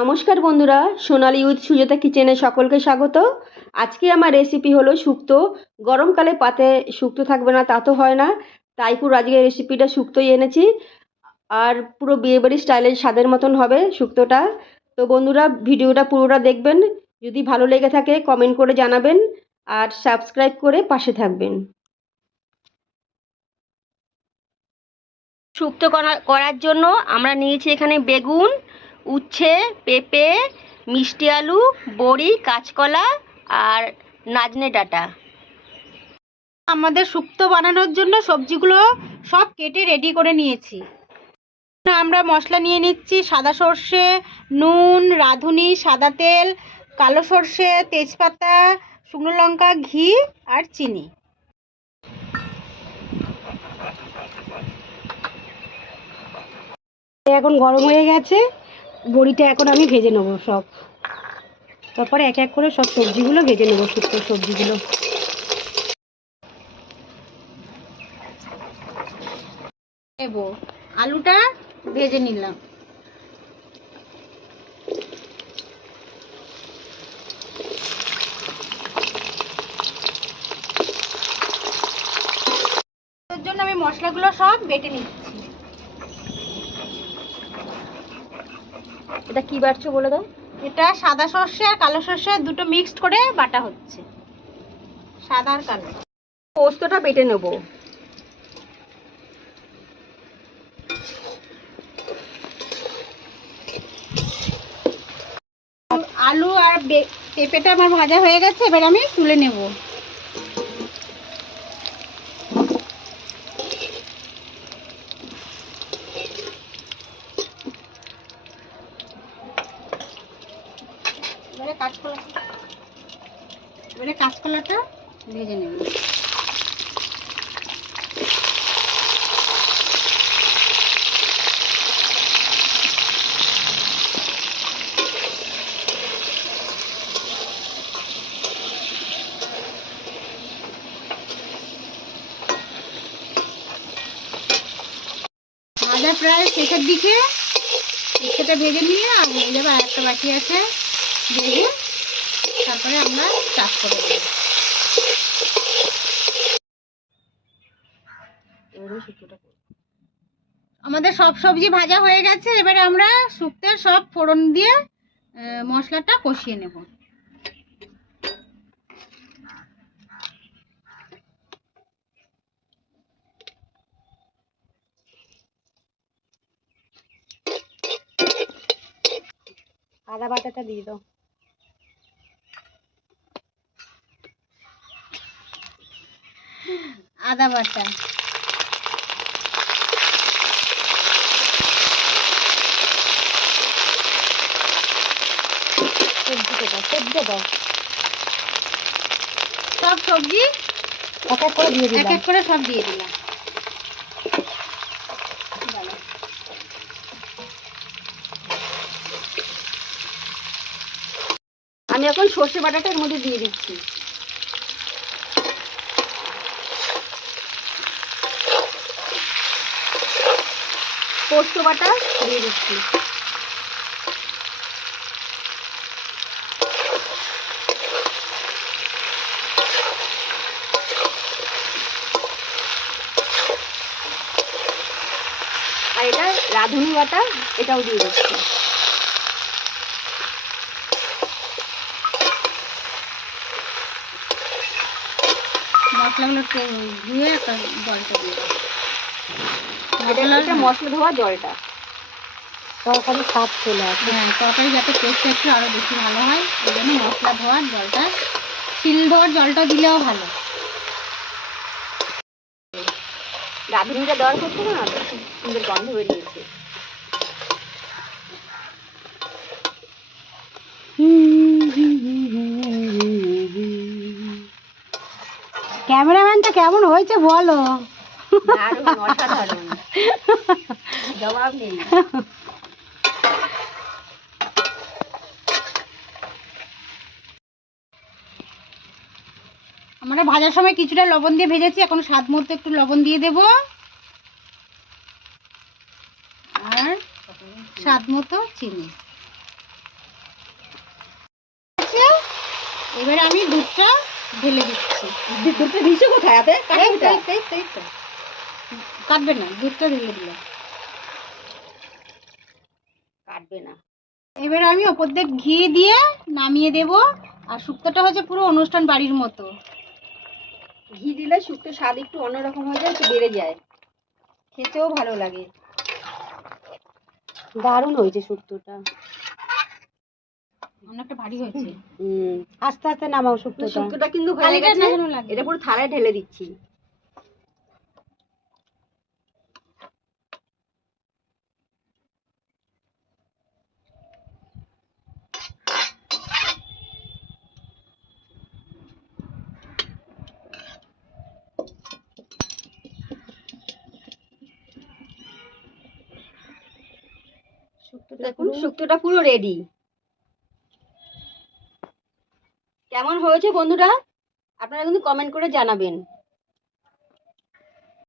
নমস্কার বন্ধুরা, সোনালী উইথ সুজাতা কিচেনে সকলকে স্বাগত। আজকে আমার রেসিপি হলো শুক্তো। গরমকালে পাতে শুক্তো থাকবে না তা তো হয় না, তাই পুরো আজকে রেসিপিটা শুক্তোই এনেছি। আর পুরো বিয়েবাড়ি স্টাইলের স্বাদের মতন হবে শুক্তোটা। তো বন্ধুরা, ভিডিওটা পুরোটা দেখবেন। যদি ভালো লেগে থাকে কমেন্ট করে জানাবেন আর সাবস্ক্রাইব করে পাশে থাকবেন। শুক্তো করার জন্য আমরা নিয়েছি এখানে বেগুন, উচ্ছে, পেঁপে, মিষ্টি আলু, বড়ি, কাঁচকলা আর নাজনে ডাঁটা। আমাদের শুক্তো বানানোর জন্য সবজিগুলো সব কেটে রেডি করে নিয়েছি। আমরা মশলা নিয়ে নিচ্ছি সাদা সর্ষে, নুন, রাঁধুনি, সাদা তেল, কালো সর্ষে, তেজপাতা, শুকনো লঙ্কা, ঘি আর চিনি। এখন গরম হয়ে গেছে, বড়িটা এখন আমি ভেজে নেব সব। তারপরে এক এক করে সব সবজিগুলো ভেজে নেব, শুক্তো সবজিগুলো। আলুটা ভেজে নিলাম। এর জন্য আমি মশলাগুলো সব বেটে নিচ্ছি। এটা কি বাটছো বলে দাও? এটা সাদা সর্ষে আর কালো সর্ষে দুটো মিক্সড করে বাটা হচ্ছে, সাদা আর কালো। পোস্তটা বেটে নেব। আলু আর পেঁপেটা আমার ভাজা হয়ে গেছে, এবার আমি তুলে নেব। এবারে কাঁচকলাটা ভেজে নেব। ভাজা প্রায় শেষের দিকে, সেটা ভেজে নিয়ে আর হয়ে যাবে। আর একটা বাকি আছে ভেজে, তারপরে আমরা চাষ করে দেবো। আমাদের সব সবজি ভাজা হয়ে গেছে, এবারে আমরা শুক্তোর সব ফোড়ন দিয়ে মশলাটা কষিয়ে নেব। আদা বাটাটা দিয়ে দাও। আদা বাটা, সব সবজি এক এক করে দিয়ে এক এক করে সব দিয়ে দিলাম। আমি এখন সর্ষে বাটাটা এর মধ্যে দিয়ে দিচ্ছি। পোস্ত বাটা দিয়ে দিচ্ছি। আর এটা রাঁধুনি বাটা, এটাও দিয়ে দিচ্ছি। মশলাগুলো ধুয়ে একটা জলটা দিয়ে দাও। এটা মশলা ধোয়া জলটা, তরকারি স্বাদ চলে আসে। হ্যাঁ, তরকারি যাতে টেস্ট একটু আরো বেশি ভালো হয়, ওই জন্য মশলা ধোয়ার জলটা, শিল ধোয়ার জলটা দিলেও ভালো। রাঁধুনিটা দেওয়ার করছে না, সুন্দর গন্ধ বেরিয়েছে। ক্যামেরাম্যানটা কেমন হয়েছে বলো? দারুণ, অসাধারণ, জবাব নেই। আমরা ভাজার সময় কিছুটা লবণ দিয়ে ভেজেছি, এখন স্বাদ মতো একটু লবণ দিয়ে দেব, আর স্বাদ মতো চিনি। এবারে আমি দুধটা ঢেলে দিচ্ছি। দুধটা দিয়েছো কোথায়? হাতে এই তো, এই তো। কাটবে না, দুধটা ঢেলে দিলাম। কাটবে না। এবারে আমি ওপর দিয়ে ঘি দিয়ে নামিয়ে দেব। আর শুক্তোটা হচ্ছে পুরো অনুষ্ঠান বাড়ির মতো। ঘি দিলে শুক্তো স্বাদ একটু অন্যরকম হয়ে যায়, একটু বেড়ে যায়, খেতেও ভালো লাগে। দারুণ হয়েছে শুক্তোটা। অনেকটা ভারী হয়েছে। আস্তে আস্তে নামাও শুক্তোটা। শুক্তোটা কিন্তু হয়ে থালিটা গেছে। নামানো লাগবে। এটা পুরো থালায় ঢেলে দিচ্ছি। দেখুন শুক্তোটা পুরো রেডি। কেমন হয়েছে বন্ধুরা? আপনারা কিন্তু কমেন্ট করে জানাবেন।